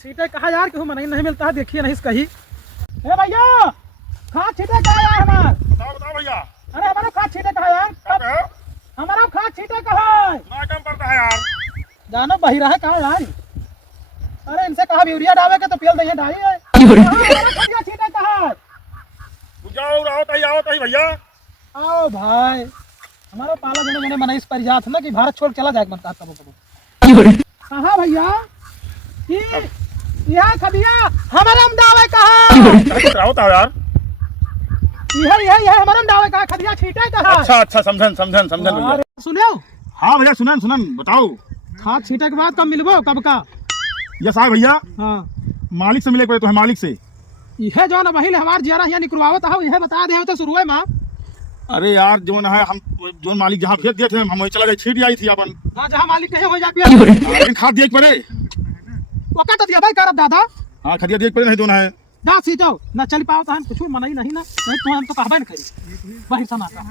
छीटे कहा यार क्यों मनाई नहीं मिलता है, देखिए नहीं कहीं। ए भैया खाद छीटे कहा यार हमार। बताओ बताओ भैया। अरे हमारा खाद छीटे कहा यार, क्या कहो? हमारा खाद छीटे कहा है। ना कम पड़ता है यार। जानो बही रहा है कहाँ यार। अरे इनसे कहा यूरिया डाले के तो पेल दही ढाई है। खदिया छीटे कहा है। जाओ आओ तही भैया। आओ भाई, हमारा पाला जने जने मनाई इस पर जात ना कि भारत छोड़ चला जाएगा मनता तब कबो। कहाँ भैया कि यह खदिया हमारा हम डाले कहा। बताओ यार। यह हमारा डाले कहा, खदिया छीटे कहा। अच्छा समझन भैया। सुनो हाँ भैया सुनन बताओ। खाद छीटे के बाद कब मिलबो, कब का? यस है भैया। हाँ मालिक से मिले तो है मालिक से। यह जो न वही हमार जियारा यहाँ निकलवावत है, यह बता दे तो शुरू है माँ। अरे यार जो है हम जो मालिक जहाँ भेज दिए थे हम वही चला गए, छीट आई थी अपन। हाँ जहाँ मालिक कहे हो जाके लेकिन खाद दिए पड़े। वो का तो दिया भाई करत दादा। हाँ खदिया दिए पड़े नहीं दोनों है। जा सीटो न चल पाओ तो हम कुछ मनाई नहीं ना, नहीं तो हम तो कहबे न करी वही समा का।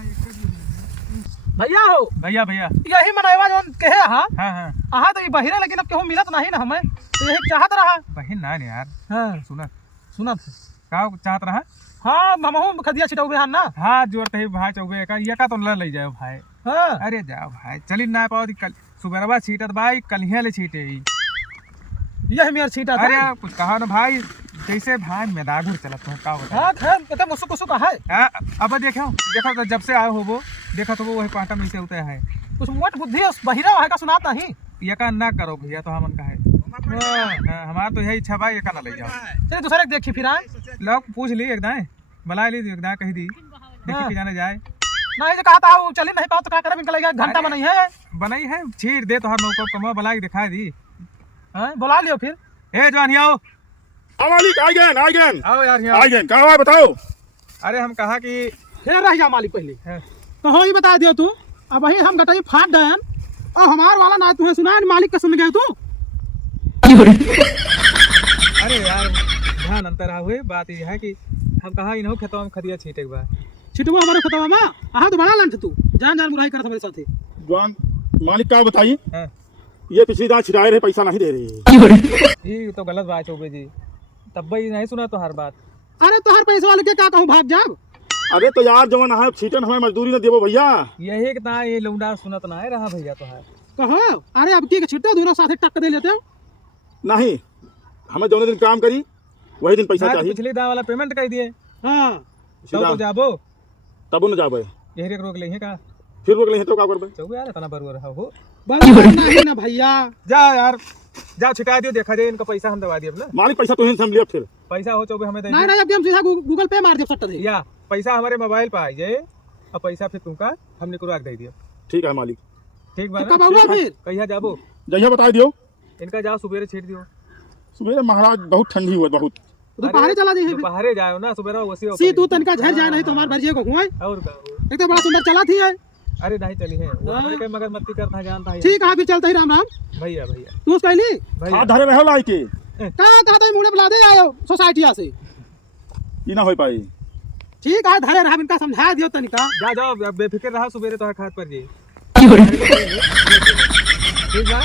भैया हो भैया यही मनैवा जो कहे हाँ आहा तो ये बहिरे, लेकिन अब केहू मिलत नहीं ना हमें, तो यही चाहत रहा। बहन ना यार। हाँ सुनत का चाहत रहा। हाँ हमहू खदिया छिटौबे हन ना। हाँ जोड़ते ही भाई चौबे का ये का तो ले जाओ भाई। हाँ अरे जाओ भाई चली ना पाओ कल सुबह छीटत भाई कलिया ले छीटे यही मेर छीटा। अरे कुछ कहा ना भाई, जैसे भाई मैदान चलत है का बता। हाँ खैर पता मुसु कुसु का है। अब देखो तो जब से आए हो वो देखा तो वो वही पाटा मिलते होते है। कुछ मोट बुद्धि उस बहिरा है का सुनाता ही। ये का ना करो भैया तो हमन का है। हमारा तो यही इच्छा भाई ये का ना ले जाओ। चलिए दूसरे के देखी फिर आए। लोग पूछ ली एकदम बुला ली एकदम कही दी देखी कि जाने जाए। नहीं तो कहा था वो चली नहीं पाओ तो क्या करे, निकल घंटा बनाई है। बनाई है छीट दे तो हर नौकर कमवा बला के दिखा दी। बुला लियो फिर। ए जवान आओ। मालिक आ गए आओ यार यहाँ आ गए। कहाँ है बताओ। अरे हम कहा कि फिर रह जा मालिक पहले तो हो ही बता दियो तू। अब वही हम गटाई फाट डन और हमार वाला ना तुम्हें सुना मालिक का सुन गए तू। अरे यार ध्यान अंतर हुए बात यह है कि हम कहा इन्हों खेतों में खदिया छीटे के बाद छिटवा हमारे खतवा में आहा तो बड़ा लंठ तू जान बुराई करत हमारे साथे। जवान मालिक का बताइए। हाँ। ये पिछली दाल छिटाए रहे पैसा नहीं दे रही। ये तो गलत बात चौबे जी, तब भाई नहीं सुना तो हर बात। अरे तो हर पैसे वाले के क्या कहूँ भाग जाब। अरे तो यार जवान है छीटन हमें मजदूरी न देवो भैया। यही कि ना ये लौंडा सुनत ना है रहा भैया तो है कहो। अरे अब की छिटे दोनों साथे टक्कर दे लेते हो। नहीं हमें दोनों दिन काम करी वही दिन पैसा चाहिए। पिछली दाल वाला पेमेंट कर दिए। हाँ तो जाबो तब न जाबे। यही रोक ले का फिर रोक ले तो का करबे। चौबे यार इतना बरुआ रहा हो नहीं ना भैया। जा यार जाओ छिटा दियो देखा जाए इनका पैसा हम दबा दिए अपना। मालिक पैसा तो हम लिया फिर पैसा हो चौबे हमें दे नहीं नहीं अब हम सीधा गूगल पे मार दे सट्टा दे या पैसा हमारे मोबाइल पे आ जाए और पैसा फिर तुमका हमने को दे दिया। ठीक है मालिक। ठीक बात कब आऊंगा फिर कहिया जाबो जहिया बता दियो। इनका जाओ सुबेरे छीट दियो। सुबह महाराज बहुत ठंडी हुआ बहुत। दोपहर चला दी दोपहर जाओ ना सुबेरा वसी सी तू तनका झर जाए नहीं तो हमारे भरजिए को हुआ और का एक तो बड़ा सुंदर चला थी है। अरे नहीं चली है वो हमारे के मगर मत्ती करता जानता है। ठीक है फिर चलते ही राम राम भैया तू कहली भैया धरे रहो लाई के कहाँ कहते मुड़े बुला दे आयो सोसाइटी से ई ना हो पाई। ठीक है धरे रहा इनका समझा दियो तनिका। जाओ बेफिक्र रहा सुबेरे तो खाद पर जी। ठीक है